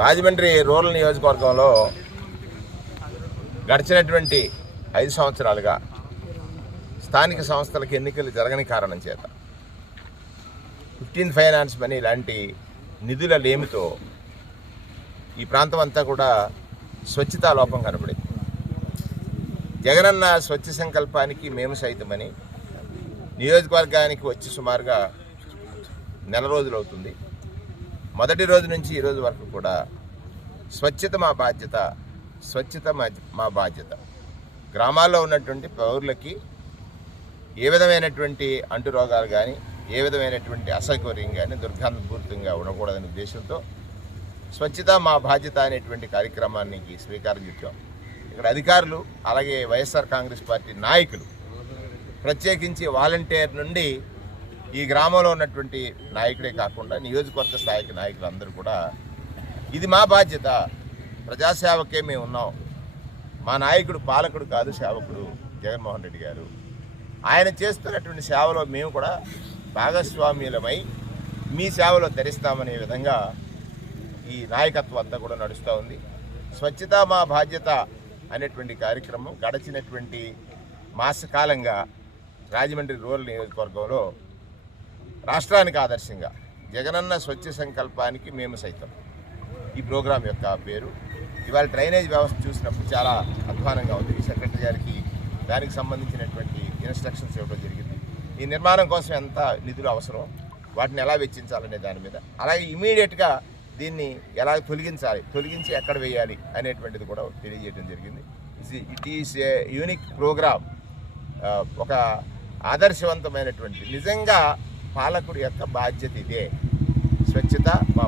Rajahmundry rural నియోజకవర్గంలో గడిచినటువంటి 5 సంవత్సరాలుగా స్థానిక సంస్థలకు ఎన్నికలు జరగని కారణం చేత 15 ఫైనాన్స్ మనీ లాంటి నిధుల లేమితో ఈ ప్రాంతం అంతా కూడా స్వచ్ఛతా లోపం కనబడింది. జగనన్న స్వచ్ఛ సంకల్పానికి మేము సైతమని నియోజకవర్గానికి వచ్చి సుమారుగా నెల రోజులు అవుతుంది. మొదటి రోజు నుంచి ఈ రోజు వరకు కూడా స్వచ్ఛత మా బాధ్యత, స్వచ్ఛత మా బాధ్యత. గ్రామాల్లో ఉన్నటువంటి పౌరులకి ఏ విధమైనటువంటి అంటురోగాలు కానీ, ఏ విధమైనటువంటి అసౌకర్యం కానీ దుర్గంధపూరితంగా ఉండకూడదనే ఉద్దేశంతో స్వచ్ఛత మా బాధ్యత అనేటువంటి కార్యక్రమానికి శ్రీకారం చుట్టాం. ఇక్కడ అధికారులు అలాగే వైఎస్ఆర్ కాంగ్రెస్ పార్టీ నాయకులు, ప్రత్యేకించి వాలంటీర్ నుండి ఈ గ్రామంలో ఉన్నటువంటి నాయకుడే కాకుండా నియోజకవర్గ స్థాయికి నాయకులు అందరూ కూడా ఇది మా బాధ్యత, ప్రజాసేవకే మేము ఉన్నాం, మా నాయకుడు పాలకుడు కాదు సేవకుడు జగన్మోహన్ రెడ్డి గారు, ఆయన చేస్తున్నటువంటి సేవలో మేము కూడా భాగస్వామ్యులమై మీ సేవలో ధరిస్తామనే విధంగా ఈ నాయకత్వం అంతా కూడా నడుస్తూ ఉంది. స్వచ్ఛత మా బాధ్యత అనేటువంటి కార్యక్రమం గడిచినటువంటి మాసకాలంగా రాజమండ్రి రూరల్ నియోజకవర్గంలో రాష్ట్రానికి ఆదర్శంగా జగనన్న స్వచ్ఛ సంకల్పానికి మేము సైతం ఈ ప్రోగ్రాం యొక్క పేరు. ఇవాళ డ్రైనేజ్ వ్యవస్థ చూసినప్పుడు చాలా అధ్వానంగా ఉంది. సెక్రటరీ గారికి దానికి సంబంధించినటువంటి ఇన్స్ట్రక్షన్స్ ఇవ్వడం జరిగింది. ఈ నిర్మాణం కోసం ఎంత నిధులు అవసరం, వాటిని ఎలా వెచ్చించాలనే దాని మీద, అలాగే ఇమీడియట్గా దీన్ని ఎలా తొలగించి ఎక్కడ వేయాలి అనేటువంటిది కూడా తెలియజేయడం జరిగింది. It is a unique programme, ఒక ఆదర్శవంతమైనటువంటి, నిజంగా పాలకుడి యొక్క బాధ్యత ఇదే, స్వచ్ఛత మా